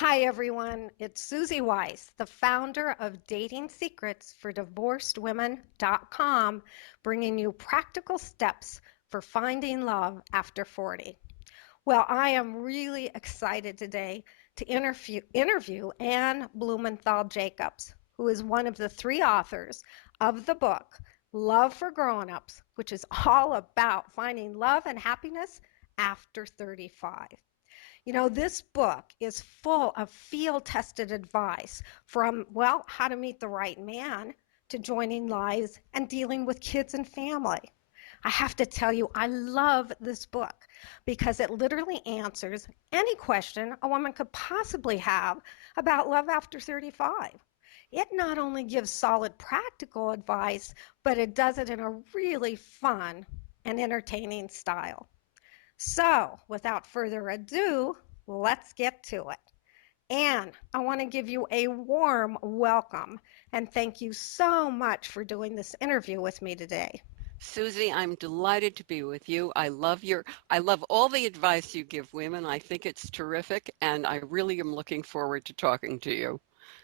Hi, everyone. It's Suzy-Weiss, the founder of DatingSecretsForDivorcedWomen.com, bringing you practical steps for finding love after 40. Well, I am really excited today to interview Ann-Blumenthal-Jacobs, who is one of the three authors of the book Love for Grown-Ups, which is all about finding love and happiness after 35. You know, this book is full of field-tested advice from, well, how to meet the right man to joining lives and dealing with kids and family. I have to tell you, I love this book because it literally answers any question a woman could possibly have about love after 35. It not only gives solid practical advice, but it does it in a really fun and entertaining style. So, without further ado, let's get to it. Anne, I want to give you a warm welcome and thank you so much for doing this interview with me today. Susie, I'm delighted to be with you. I love all the advice you give women. I think it's terrific, and I really am looking forward to talking to you.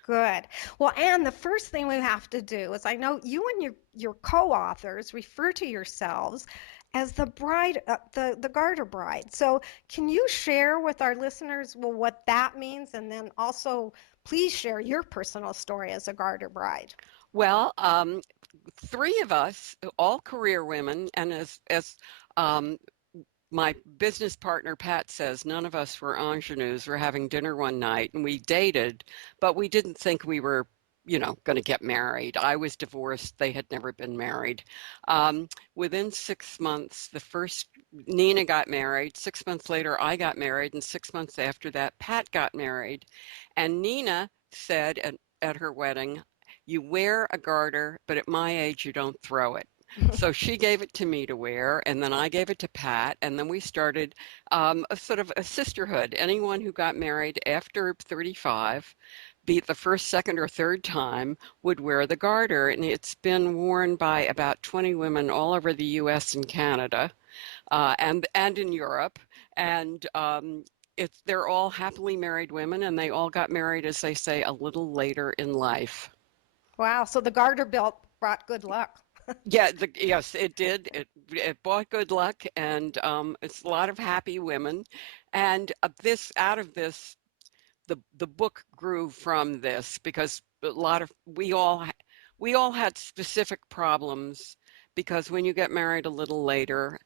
Good. Well, Anne, the first thing we have to do is I know you and your co-authors refer to yourselves as the Garter Bride. So, can you share with our listeners well what that means, and then also please share your personal story as a Garter Bride? Well, three of us, all career women, and as um, my business partner Pat says, none of us were ingenues. We're having dinner one night, and we dated, but we didn't think we were, going to get married. I was divorced; they had never been married. Within 6 months, the first Nina got married. 6 months later, I got married, and 6 months after that, Pat got married. And Nina said at her wedding, "You wear a garter, but at my age, you don't throw it." So she gave it to me to wear, and then I gave it to Pat, and then we started a sort of a sisterhood. Anyone who got married after 35, be it the first, second, or third time, would wear the garter, and it's been worn by about 20 women all over the U.S. and Canada, and in Europe, and they're all happily married women, and they all got married, as they say, a little later in life. Wow, so the Garter belt brought good luck. Yeah, yes, it did. It brought good luck, and it's a lot of happy women. And this out of this, the book grew from this because a lot of we all had specific problems because when you get married a little later,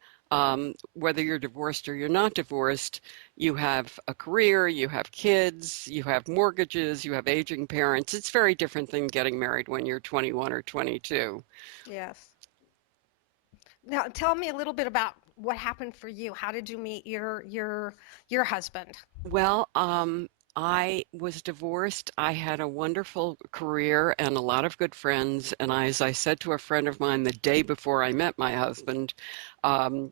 whether you're divorced or you're not divorced, you have a career, you have kids, you have mortgages, you have aging parents. It's very different than getting married when you're 21 or 22. Yes. Now, tell me a little bit about what happened for you. How did you meet your husband? Well, I was divorced. I had a wonderful career and a lot of good friends. And as I said to a friend of mine the day before I met my husband, um,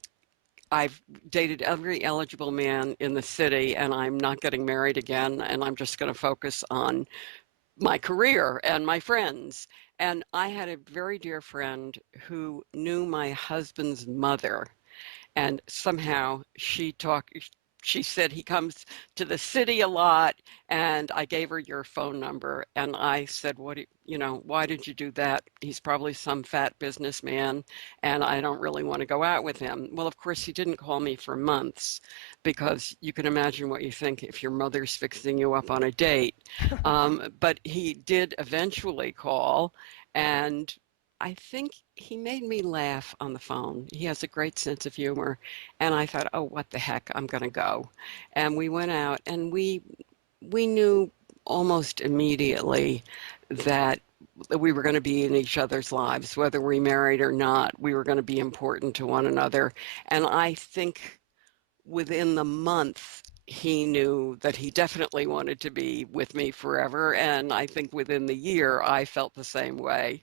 I've dated every eligible man in the city, and I'm not getting married again. And I'm just going to focus on my career and my friends. And I had a very dear friend who knew my husband's mother. And somehow she said he comes to the city a lot, and I gave her your phone number, and I said, why did you do that? He's probably some fat businessman, and I don't really want to go out with him. Well, of course, he didn't call me for months because you can imagine what you think if your mother's fixing you up on a date. But he did eventually call, and I think he made me laugh on the phone. He has a great sense of humor. And I thought, oh, what the heck, I'm going to go. And we went out, and we knew almost immediately that we were going to be in each other's lives, whether we married or not. We were going to be important to one another. And I think within the month, he knew that he definitely wanted to be with me forever. And I think within the year, I felt the same way.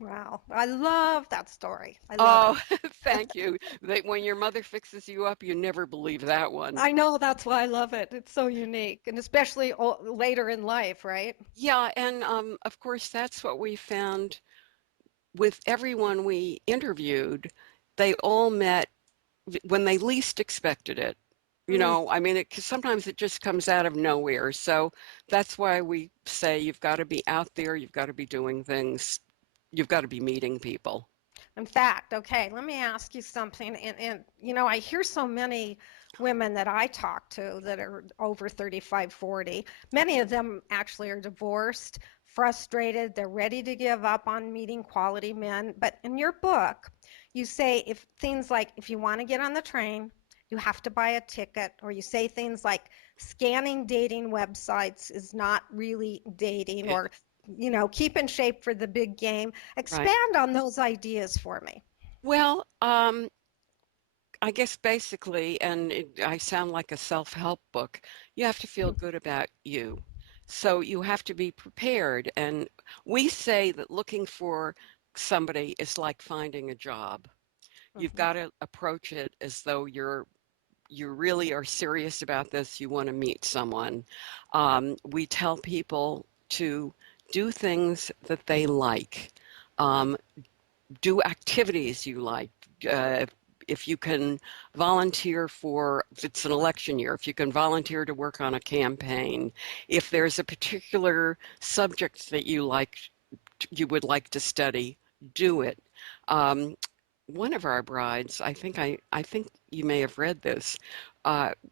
Wow, I love that story. I love it. Oh, thank you. When your mother fixes you up, you never believe that one. I know that's why I love it. It's so unique, and especially later in life, right? Yeah, and of course, that's what we found with everyone we interviewed. They all met when they least expected it. Mm. I mean, sometimes it just comes out of nowhere. So that's why we say you've got to be out there, you've got to be doing things, you've got to be meeting people. In fact, okay, let me ask you something. I hear so many women that I talk to that are over 35, 40. Many of them actually are divorced, frustrated, they're ready to give up on meeting quality men. But in your book, you say if things like if you want to get on the train, you have to buy a ticket, or you say things like scanning dating websites is not really dating, It, or keep in shape for the big game. right. Expand on those ideas for me. Well, I guess basically, and I sound like a self-help book, you have to feel good about you. So you have to be prepared. And we say that looking for somebody is like finding a job. You've Mhm. got to approach it as though you really are serious about this. You want to meet someone. We tell people to do things that they like. Um, do activities you like. Uh, if you can volunteer for, if it's an election year, if you can volunteer to work on a campaign, if there's a particular subject that you would like to study, do it. Um, one of our brides, I think you may have read this,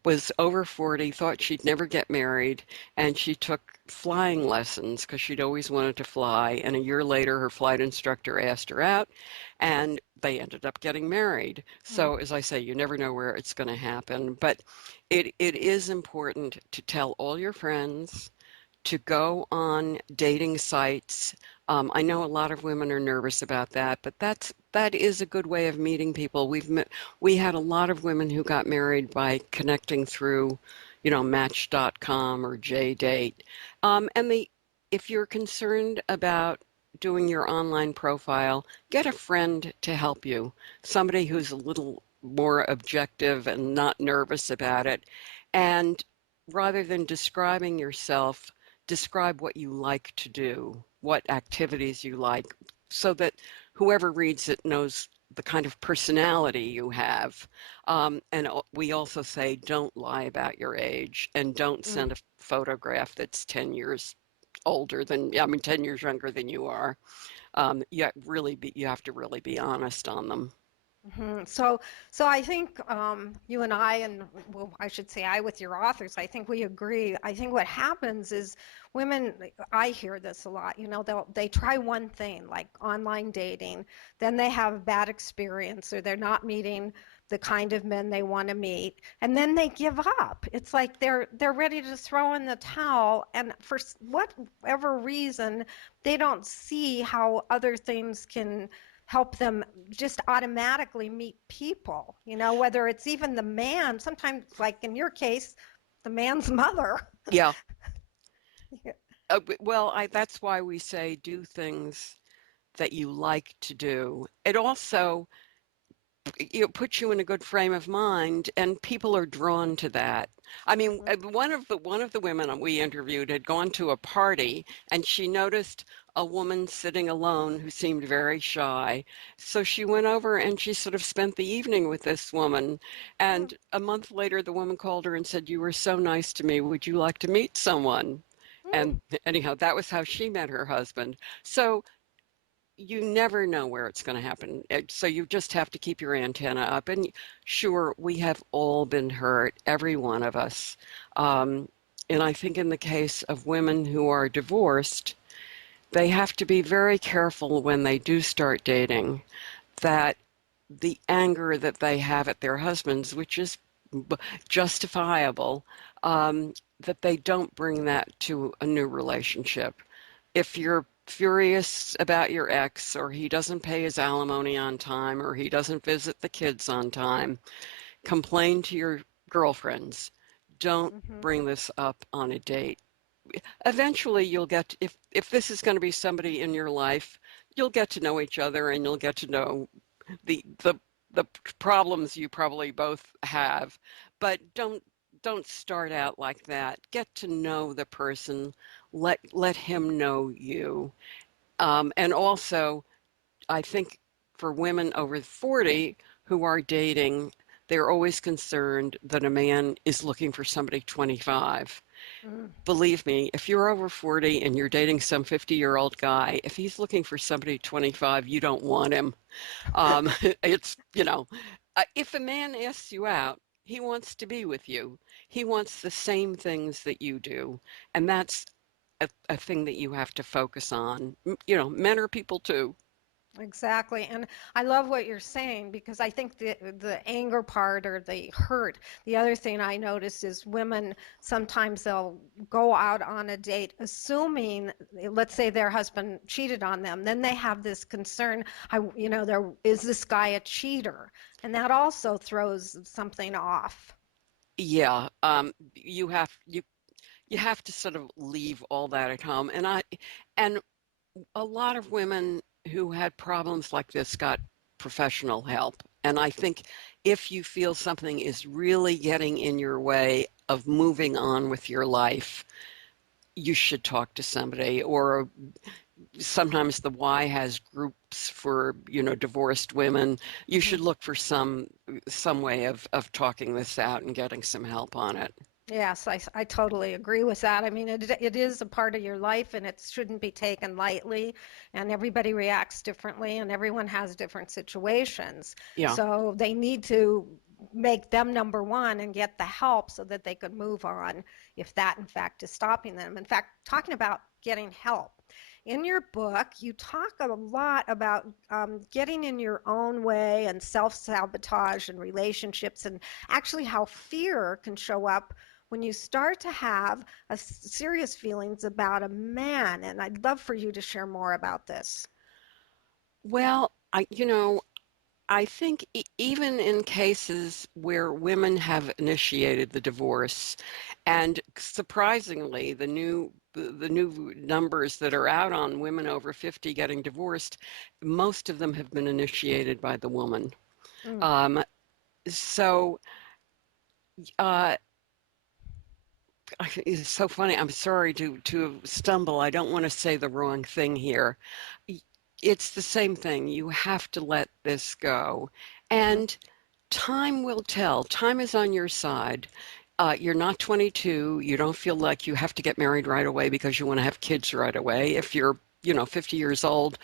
was over 40, thought she'd never get married, and she took flying lessons because she'd always wanted to fly. And a year later, her flight instructor asked her out, and they ended up getting married. Mm. So, as I say, you never know where it's going to happen, but it is important to tell all your friends to go on dating sites. I know a lot of women are nervous about that, but that is a good way of meeting people. We had a lot of women who got married by connecting through, Match.com or JDate. And if you're concerned about doing your online profile, get a friend to help you, somebody who's a little more objective and not nervous about it. And rather than describing yourself, describe what you like to do, what activities you like, so that whoever reads it knows the kind of personality you have. And we also say don't lie about your age and don't Mm. send a photograph that's 10 years older than, I mean, 10 years younger than you are. You have to really be honest on them. Mhm. So I think you and I, and well, I should say I with your authors, I think we agree. I think what happens is women, I hear this a lot, they try one thing like online dating, then they have a bad experience or they're not meeting the kind of men they want to meet, and then they give up. It's like they're ready to throw in the towel, and for whatever reason, they don't see how other things can help them just automatically meet people, whether it's even the man, sometimes, like in your case, the man's mother. Yeah. Well, that's why we say do things that you like to do. It also puts you in a good frame of mind, and people are drawn to that. I mean, one of the women we interviewed had gone to a party, and she noticed a woman sitting alone who seemed very shy. So she went over and she sort of spent the evening with this woman. And a month later, the woman called her and said, "You were so nice to me. Would you like to meet someone?" And anyhow, that was how she met her husband. So you never know where it's going to happen. So you just have to keep your antenna up. And sure, we have all been hurt, every one of us. Um, and I think in the case of women who are divorced, they have to be very careful when they do start dating that the anger that they have at their husbands, which is justifiable, that they don't bring that to a new relationship. If you're furious about your ex, or he doesn't pay his alimony on time, or he doesn't visit the kids on time, complain to your girlfriends. Don't Mm-hmm. bring this up on a date. Eventually you'll get, if this is going to be somebody in your life, you'll get to know each other, and you'll get to know the the the problems you probably both have. But don't start out like that. Get to know the person. Let him know you. And also, I think for women over 40 who are dating, they're always concerned that a man is looking for somebody 25. Mm. Believe me, if you're over 40 and you're dating some 50-year-old guy, if he's looking for somebody 25, you don't want him. It's, if a man asks you out, he wants to be with you. He wants the same things that you do. And that's a thing that you have to focus on. Men are people too. Exactly. And I love what you're saying because I think the anger part or the hurt, the other thing I notice is women sometimes they'll go out on a date assuming, let's say their husband cheated on them, then they have this concern, there is this guy a cheater? And that also throws something off. Yeah, you have to sort of leave all that at home. And a lot of women who had problems like this got professional help. And I think if you feel something is really getting in your way of moving on with your life, you should talk to somebody. Or sometimes the Y has groups for, divorced women. You Mhm. should look for some way of talking this out and getting some help on it. Yes, I totally agree with that. I mean, it is a part of your life and it shouldn't be taken lightly. And everybody reacts differently and everyone has different situations. Yeah. So they need to make them number one and get the help so that they could move on if that, in fact, is stopping them. In fact, talking about getting help. In your book, you talk a lot about getting in your own way and self-sabotage and relationships, and actually how fear can show up when you start to have serious feelings about a man. And I'd love for you to share more about this. Well, I think even in cases where women have initiated the divorce, and surprisingly, the new numbers that are out on women over 50 getting divorced, most of them have been initiated by the woman. Mm. Um, so uh, it's so funny. I'm sorry to stumble. I don't want to say the wrong thing here. It's the same thing. You have to let this go. Hmm. And time will tell. Time is on your side. You're not 22. You don't feel like you have to get married right away because you want to have kids right away. If you're, 50 years old,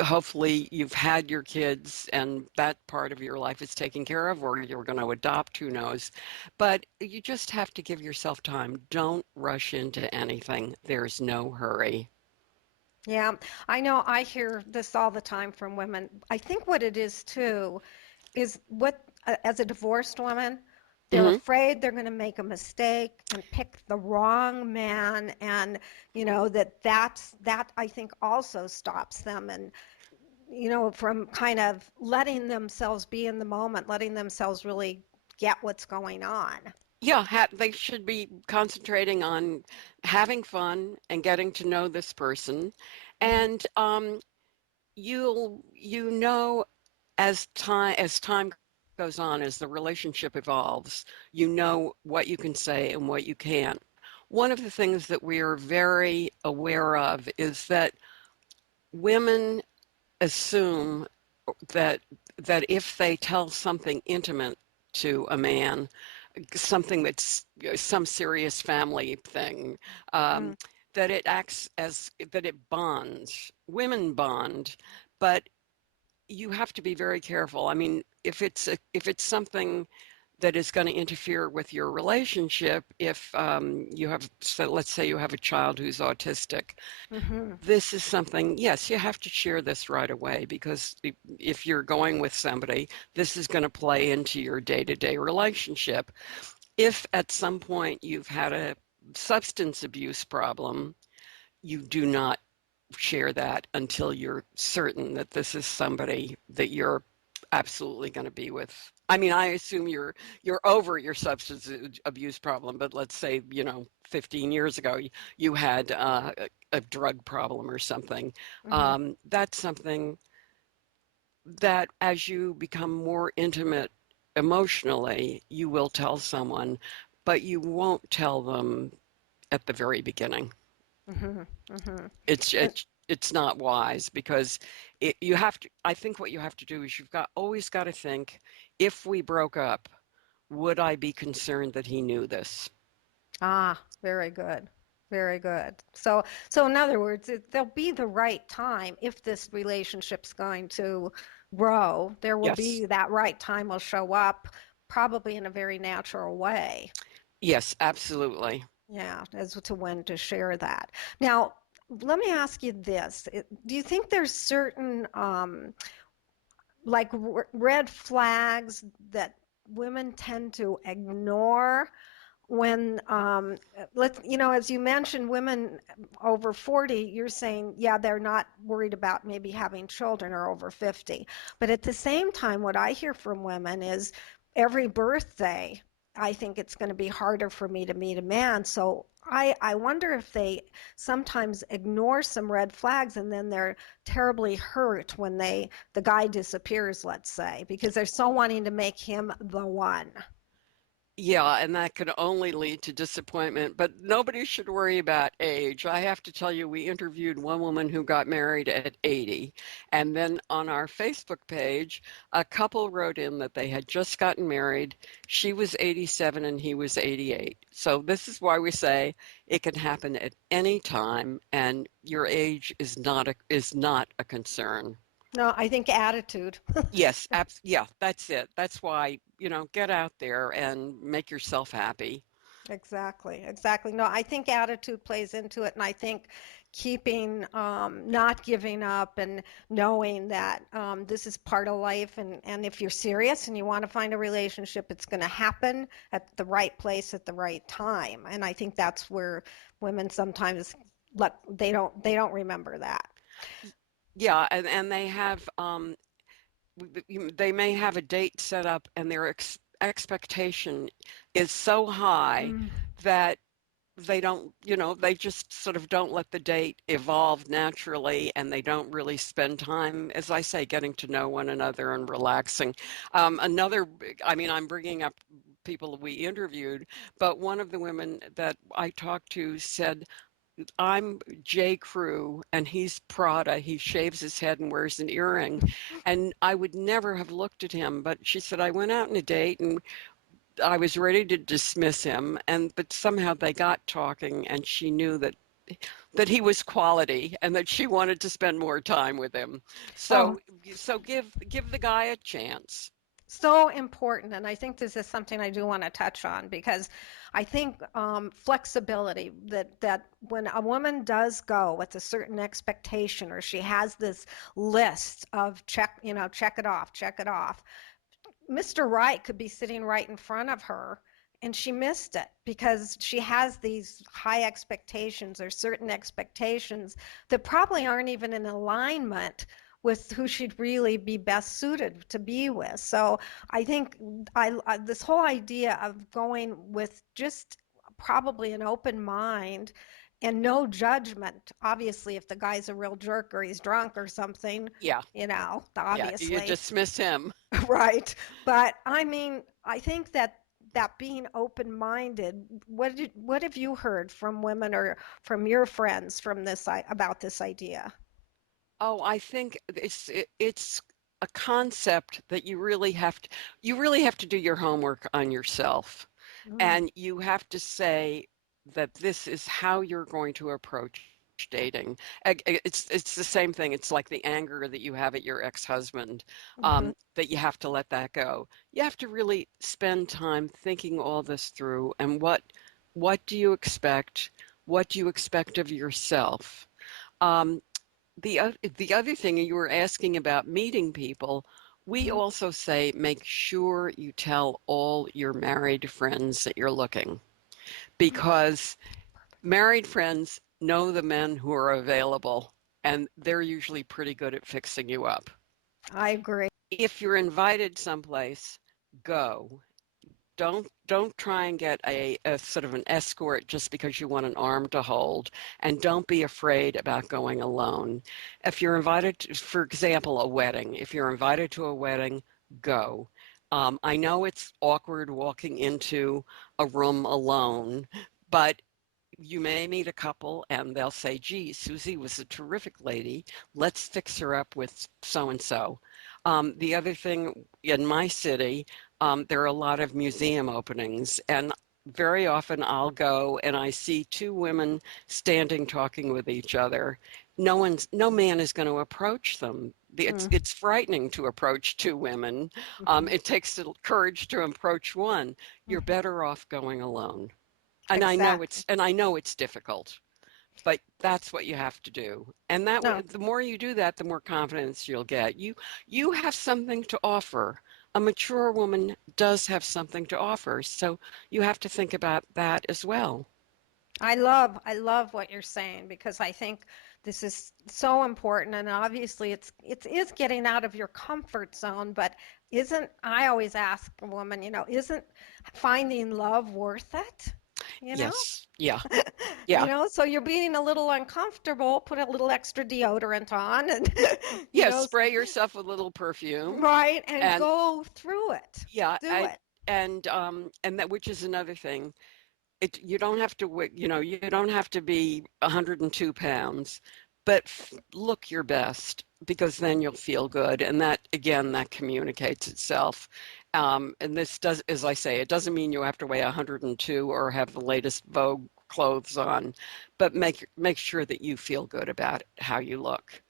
hopefully you've had your kids and that part of your life is taken care of, or you're going to adopt, who knows. But you just have to give yourself time. Don't rush into anything. There's no hurry. Yeah, I know I hear this all the time from women. I think what it is too is as a divorced woman, they're Hmm. afraid they're going to make a mistake and pick the wrong man, and that I think also stops them, and from kind of letting themselves be in the moment, letting themselves really get what's going on. Yeah, they should be concentrating on having fun and getting to know this person. Hmm. And as time goes on, as the relationship evolves, you know what you can say and what you can't. One of the things that we are very aware of is that women assume that that if they tell something intimate to a man, something that's some serious family thing, Mm. um, that it acts as that it bonds. Women bond, but you have to be very careful. I mean, if it's something that is going to interfere with your relationship, if you have, so let's say you have a child who's autistic, Hmm. this is something, yes, you have to share this right away, because if you're going with somebody, this is going to play into your day-to-day relationship. If at some point you've had a substance abuse problem, you do not share that until you're certain that this is somebody that you're absolutely going to be with. I mean, I assume you're over your substance abuse problem, but let's say, 15 years ago you had a drug problem or something. Hmm. That's something that as you become more intimate emotionally, you will tell someone, but you won't tell them at the very beginning. Hmm. Hmm. It's And it's it's not wise because I think what you have to do is always got to think, if we broke up, would I be concerned that he knew this? Ah, very good. Very good. So in other words, there'll be the right time if this relationship's going to grow. There will Yes. be that right time will show up, probably in a very natural way. Yes, absolutely. Yeah, as to when to share that. Now, let me ask you this. Do you think there's certain like red flags that women tend to ignore when let's as you mentioned, women over 40, you're saying, yeah, they're not worried about maybe having children, or over 50, but at the same time, what I hear from women is every birthday I think it's going to be harder for me to meet a man. So I wonder if they sometimes ignore some red flags, and then they're terribly hurt when the guy disappears, let's say, because they're so wanting to make him the one. Yeah, and that could only lead to disappointment, but nobody should worry about age. I have to tell you, we interviewed one woman who got married at 80, and then on our Facebook page, a couple wrote in that they had just gotten married. She was 87 and he was 88. So this is why we say it can happen at any time, and your age is not a concern. No, I think attitude. Yes, yeah, that's it. That's why, get out there and make yourself happy. Exactly, exactly. No, I think attitude plays into it, and I think keeping, not giving up, and knowing that this is part of life, and if you're serious and you want to find a relationship, it's going to happen at the right place at the right time. And I think that's where women sometimes they don't remember that. Yeah, and they may have a date set up and their expectation is so high Mm. that they just sort of don't let the date evolve naturally, and they don't really spend time, as I say, getting to know one another and relaxing. I mean, I'm bringing up people we interviewed, but one of the women that I talked to said, I'm J. Crew and he's Prada. He shaves his head and wears an earring. And I would never have looked at him, but she said, I went out on a date and I was ready to dismiss him, but somehow they got talking and she knew that he was quality and that she wanted to spend more time with him. Oh, So give the guy a chance. so important, and I think this is something I do want to touch on, because I think flexibility, that when a woman does go with a certain expectation, or she has this list of check it off, check it off, Mr. Right could be sitting right in front of her, and she missed it because she has these high expectations, or certain expectations that probably aren't even in alignment with who she'd really be best suited to be with. So I think this whole idea of going with just probably an open mind and no judgment. Obviously, if the guy's a real jerk or he's drunk or something, Yeah, yeah, you obviously. dismiss him. Right. But I mean, I think that being open-minded, what have you heard from women, or from your friends, from about this idea? Oh, I think it's a concept that you really have to do your homework on yourself. Mm, And you have to say that this is how you're going to approach dating. It's the same thing. It's like the anger that you have at your ex-husband, hmm that you have to let that go. You have to really spend time thinking all this through, and what do you expect? What do you expect of yourself? Um, the other thing you were asking about meeting people, we hmm also say make sure you tell all your married friends that you're looking, because married friends know the men who are available and they're usually pretty good at fixing you up. I agree. If you're invited someplace, go. Don't try and get a sort of an escort just because you want an arm to hold, and don't be afraid about going alone. If you're invited to, for example, a wedding, if you're invited to a wedding, go. I know it's awkward walking into a room alone, but you may meet a couple and they'll say, gee, Susie was a terrific lady. Let's fix her up with so and so. The other thing in my city, there are a lot of museum openings, and very often I'll go and I see two women standing talking with each other. No man is going to approach them. Mm, It's frightening to approach two women. mhm, It takes courage to approach one. You're mhm. better off going alone. Exactly. And I know it's difficult, but that's what you have to do. And that way, No, the more you do that, the more confidence you'll get. You have something to offer. A mature woman does have something to offer, so you have to think about that as well. I love what you're saying because I think this is so important and obviously it is getting out of your comfort zone, but isn't I always ask a woman, isn't finding love worth it? You know? Yes. Yeah. You Yeah. know, so you're being a little uncomfortable, put a little extra deodorant on and you Yeah, know, spray yourself with a little perfume right, and and go through it. yeah, Do it. and that which is another thing. You don't have to you don't have to be 102 pounds, but look your best because then you'll feel good, and that again that communicates itself. And this does, as I say, it doesn't mean you have to weigh 102 or have the latest Vogue clothes on, but make sure that you feel good about how you look.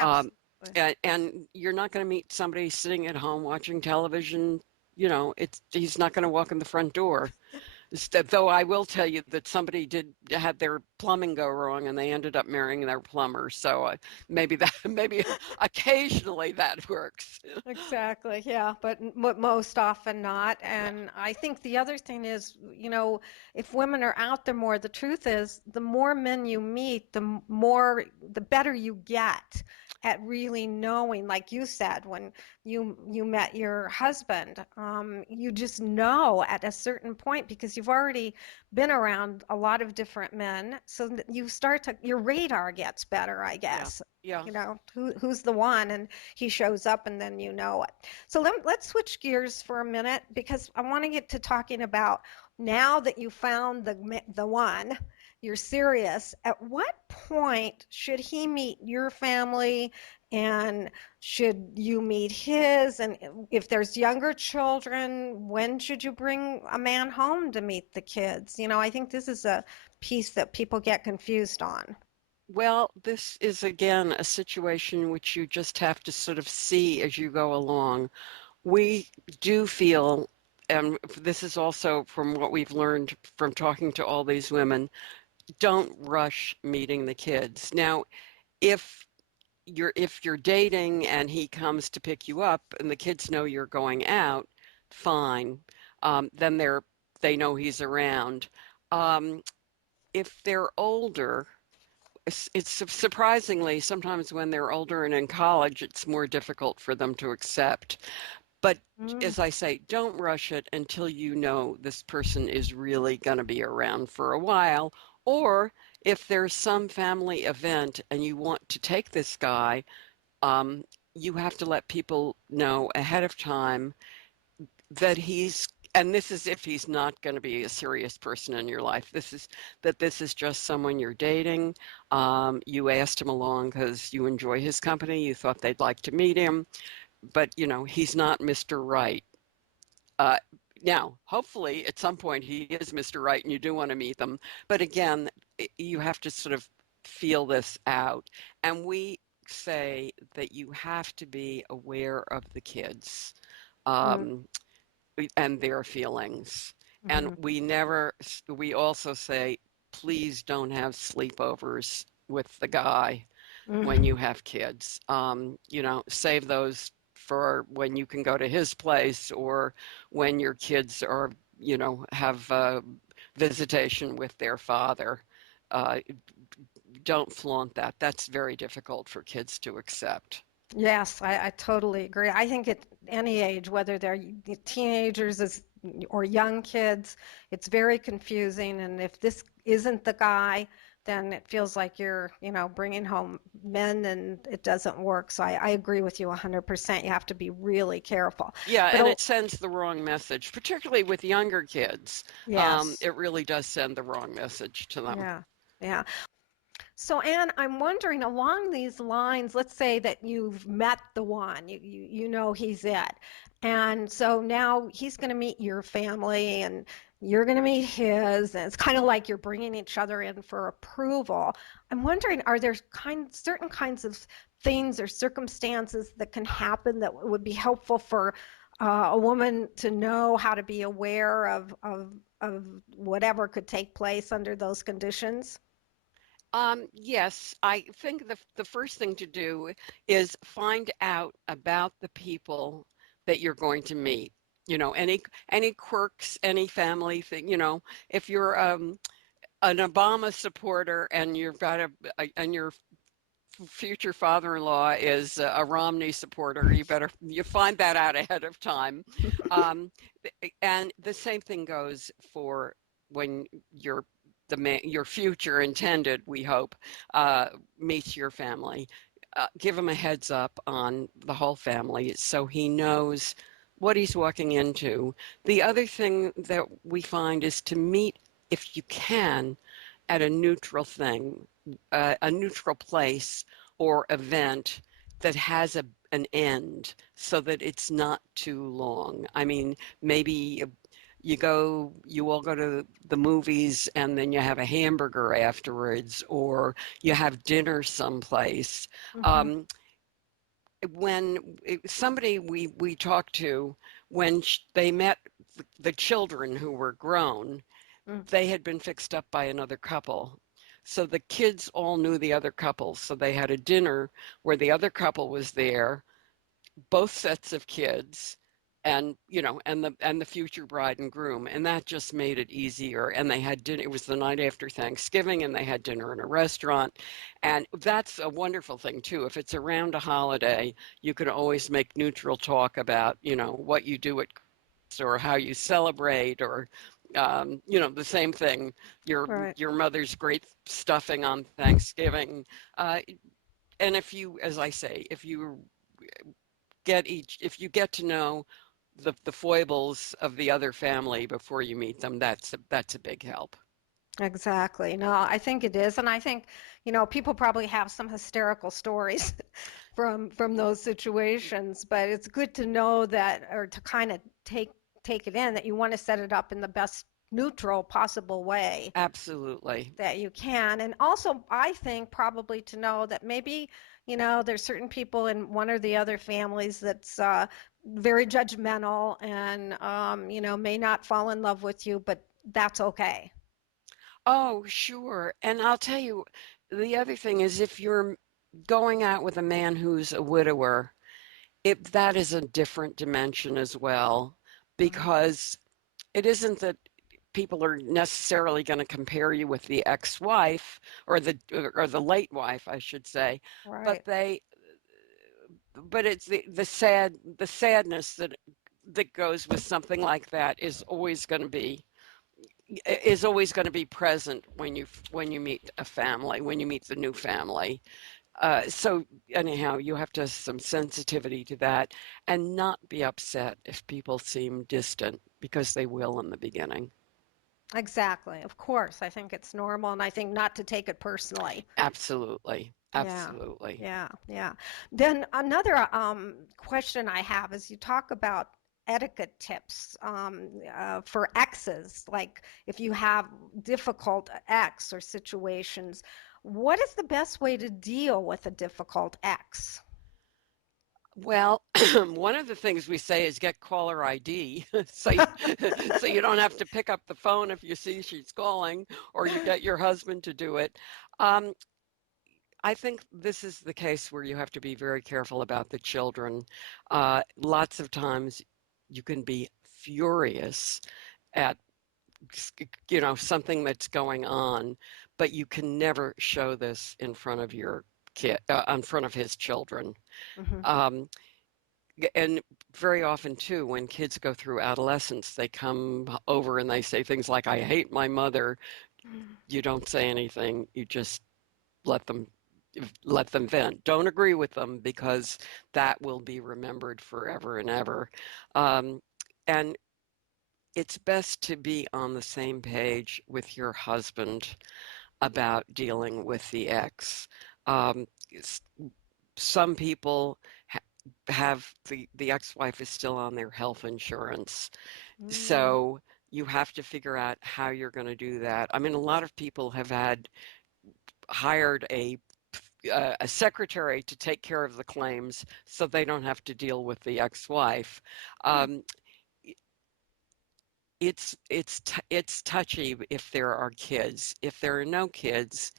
um, Absolutely. and you're not going to meet somebody sitting at home watching television. It's he's not going to walk in the front door. Though I will tell you that somebody did had their plumbing go wrong and they ended up marrying their plumber. So maybe that maybe occasionally that works. Exactly, yeah, but most often not. Yeah, And I think the other thing is, if women are out there more, the truth is, the more men you meet, the better you get at really knowing, like you said, when you met your husband, you just know at a certain point because you've already been around a lot of different men, so that your radar gets better, I yeah, guess. yeah. Who's the one, and he shows up and then you know it. So let's switch gears for a minute because I want to get to talking about now that you found the one, you're serious. At what point should he meet your family and should you meet his? And if there's younger children, when should you bring a man home to meet the kids? I think this is a piece that people get confused on. Well, this is again a situation which you just have to sort of see as you go along. We do feel, and this is also from what we've learned from talking to all these women, don't rush meeting the kids. Now, if if you're dating and he comes to pick you up and the kids know you're going out, fine. Then they know he's around. Um, if they're older, it's surprisingly sometimes when they're older and in college, it's more difficult for them to accept. But Mm, as I say, don't rush it until you know this person is really going to be around for a while. Or if there's some family event and you want to take this guy, um, you have to let people know ahead of time that and this is if he's not going to be a serious person in your life. This is just someone you're dating. You asked him along because you enjoy his company. You thought they'd like to meet him, but he's not Mr. Right. Uh, Now, hopefully, at some point, he is Mr. Right, and you do want to meet them. But again, you have to sort of feel this out. And we say that you have to be aware of the kids mm, um, and their feelings. And mhm, we also say, please don't have sleepovers with the guy when mm. you have kids. Save those for when you can go to his place or when your kids are, have visitation with their father. Uh, don't flaunt that. That's very difficult for kids to accept. Yes, I totally agree. I think at any age, whether they're teenagers or young kids, it's very confusing. And if this isn't the guy, then it feels like you're, bringing home men and it doesn't work. So I agree with you 100%. You have to be really careful. Yeah, But and it sends the wrong message, particularly with younger kids. yes, It really does send the wrong message to them. yeah, yeah. So, Anne, I'm wondering along these lines, let's say that you've met the one, you know he's it. And so now he's going to meet your family and you're going to meet his, and it's kind of like you're bringing each other in for approval. I'm wondering, are there certain kinds of things or circumstances that can happen that would be helpful for a woman to know how to be aware of whatever could take place under those conditions? Yes, I think the first thing to do is find out about the people that you're going to meet. Any quirks, any family thing. If you're an Obama supporter and you've got and your future father-in-law is a Romney supporter, you find that out ahead of time. Um, and the same thing goes for when you're your future intended, we hope, uh, meets your family. Give him a heads up on the whole family so he knows what he's walking into. The other thing that we find is to meet, if you can, at a neutral thing, a neutral place or event that has an end so that it's not too long. I mean, maybe you all go to the movies and then you have a hamburger afterwards, or you have dinner someplace. Hmm. Um, when somebody we talked to, when they met the children who were grown, they had been fixed up by another couple. So the kids all knew the other couple. So they had a dinner where the other couple was there, both sets of kids, and and the future bride and groom, and that just made it easier. And they had dinner. It was the night after Thanksgiving, and they had dinner in a restaurant, and that's a wonderful thing too. If it's around a holiday, you can always make neutral talk about what you do at Christmas or how you celebrate, or the same thing, your Right. your mother's great stuffing on Thanksgiving. Uh, and if you, as I say, if you get to know the foibles of the other family before you meet them, that's a big help. Exactly. No, I think it is, and I think, people probably have some hysterical stories from those situations, but it's good to know that, or to kind of take it in that you want to set it up in the best neutral possible way Absolutely. that you can. And also, I think probably to know that maybe, there's certain people in one or the other families that's very judgmental and may not fall in love with you, but that's okay. Oh, sure. And I'll tell you, the other thing is, if you're going out with a man who's a widower, that is a different dimension as well, Mhm. because it isn't that people are necessarily going to compare you with the ex-wife, or the late wife, I should say, but Right. it's the sadness that goes with something like that is always going to be present when you meet a family, when you meet the new family. So anyhow, you have to have some sensitivity to that and not be upset if people seem distant, because they will in the beginning. Exactly. Of course. I think it's normal, and I think not to take it personally. Absolutely. Yeah. Absolutely. Yeah. Yeah. Then another question I have is you talk about etiquette tips for exes, like if you have difficult ex or situations, what is the best way to deal with a difficult ex? Well, one of the things we say is get caller ID, so you, so you don't have to pick up the phone if you see she's calling, or you get your husband to do it. Um, I think this is the case where you have to be very careful about the children. Lots of times you can be furious at something that's going on, but you can never show this in front of your kid, in front of his children. Hmm. Um, and very often too, when kids go through adolescence, they come over and they say things like, I hate my mother. You don't say anything. You just let them let them vent. Don't agree with them because that will be remembered forever and ever. Um, and it's best to be on the same page with your husband about dealing with the ex. Um, some people ha have the ex-wife is still on their health insurance, Mm, so you have to figure out how you're going to do that. I mean, a lot of people have hired a secretary to take care of the claims so they don't have to deal with the ex-wife. hmm, Um, it's touchy if there are kids. If there are no kids,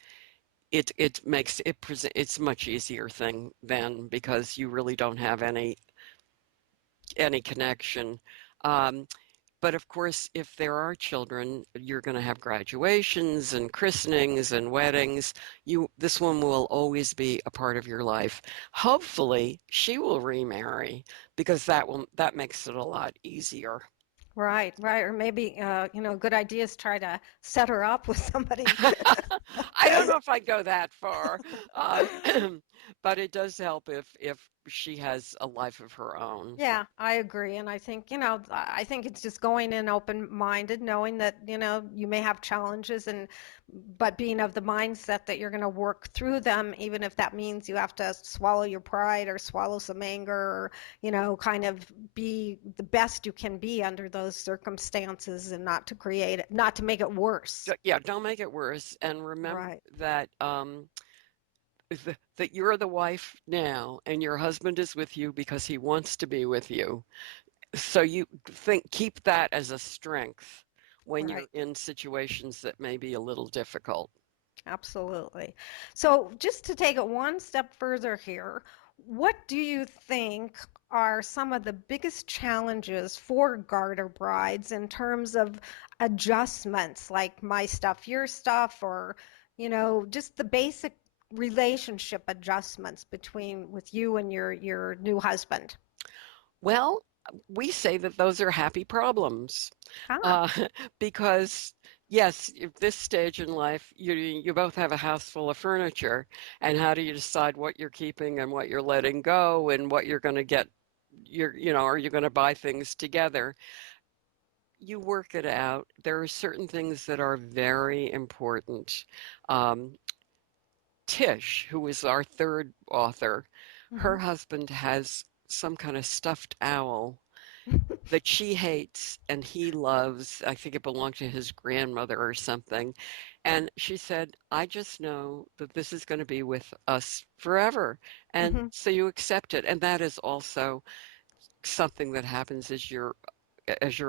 it makes it's a much easier thing then because you really don't have any connection. Um, but of course, if there are children, you're going to have graduations and christenings and weddings. This one will always be a part of your life. Hopefully, she will remarry because that makes it a lot easier. right, right. Or maybe, good idea is try to set her up with somebody. I don't know if I'd go that far, um, but it does help if she has a life of her own. Yeah, I agree. And I think, I think it's just going in open-minded, knowing that, you may have challenges but being of the mindset that you're going to work through them, even if that means you have to swallow your pride or swallow some anger or, kind of be the best you can be under those circumstances and not to make it worse. Yeah, don't make it worse, and remember Right. that that you're the wife now, and your husband is with you because he wants to be with you. So you keep that as a strength when you're Right. in situations that may be a little difficult. Absolutely. So, just to take it one step further here, what do you think are some of the biggest challenges for garter brides in terms of adjustments, like my stuff, your stuff, or, just the basic relationship adjustments between with you and your new husband? Well, we say that those are happy problems. Ah, Uh, because yes, at this stage in life, you both have a house full of furniture, and how do you decide what you're keeping and what you're letting go and what you're going to get? Are you going to buy things together? You work it out. There are certain things that are very important. Um, Tish, who is our third author, her hmm. husband has some kind of stuffed owl that she hates and he loves. I think it belonged to his grandmother or something. And she said, I just know that this is going to be with us forever. And Hmm. so you accept it. And that is also something that happens as you're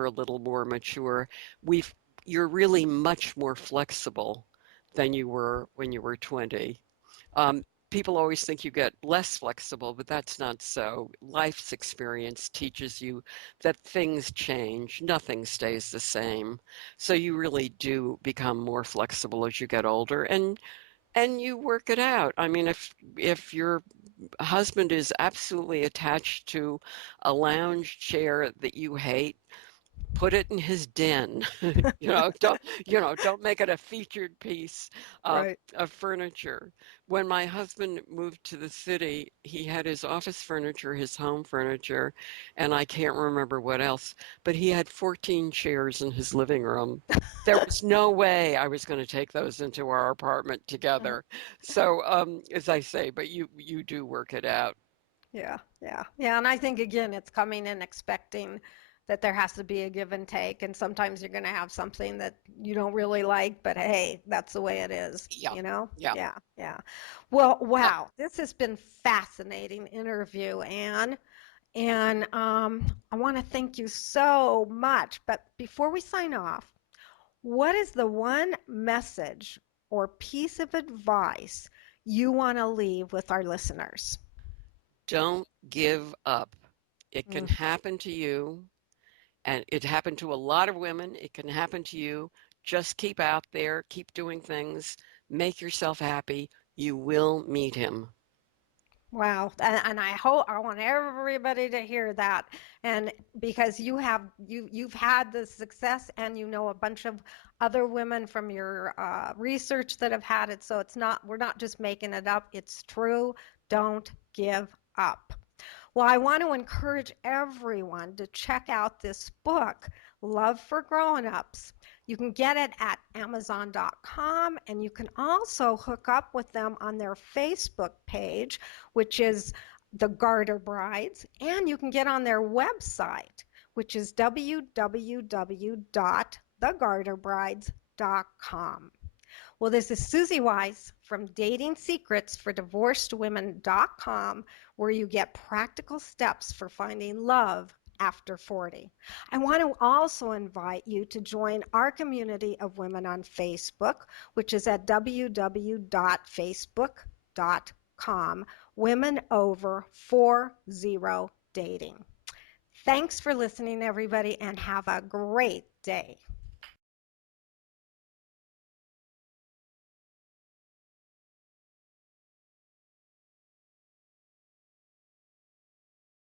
a little more mature. We've you're really much more flexible than you were when you were 20. People always think you get less flexible, but that's not so. Life's experience teaches you that things change, nothing stays the same. So you really do become more flexible as you get older and you work it out. I mean, if your husband is absolutely attached to a lounge chair that you hate, put it in his den. Don't make it a featured piece Right. of furniture. When my husband moved to the city, he had his office furniture, his home furniture, and I can't remember what else, but he had 14 chairs in his living room. There was no way I was going to take those into our apartment together. So, as I say, but you do work it out. Yeah, yeah, yeah. And I think again, it's coming in expecting that there has to be a give and take. And sometimes you're going to have something that you don't really like, but hey, that's the way it is, Yeah, you know? yeah. Yeah, yeah. Well, Uh, wow, this has been fascinating interview, Anne. And I want to thank you so much. But before we sign off, what is the one message or piece of advice you want to leave with our listeners? don't give up. It can Mm, happen to you. And it happened to a lot of women. It can happen to you. Just keep out there, keep doing things, make yourself happy. You will meet him. Wow, and I hope I want everybody to hear that, and because you've had the success, and you know a bunch of other women from your research that have had it, so it's not we're not just making it up. It's true. Don't give up. Well, I want to encourage everyone to check out this book, Love for Grown-Ups. You can get it at Amazon.com, and you can also hook up with them on their Facebook page, which is The-Garter-Brides, and you can get on their website, which is www.thegarterbrides.com. Well, this is Suzy-Weiss from DatingSecretsForDivorcedWomen.com, where you get practical steps for finding love after 40. I want to also invite you to join our community of women on Facebook, which is at www.facebook.com, Women Over 40 Dating. Thanks for listening, everybody, and have a great day.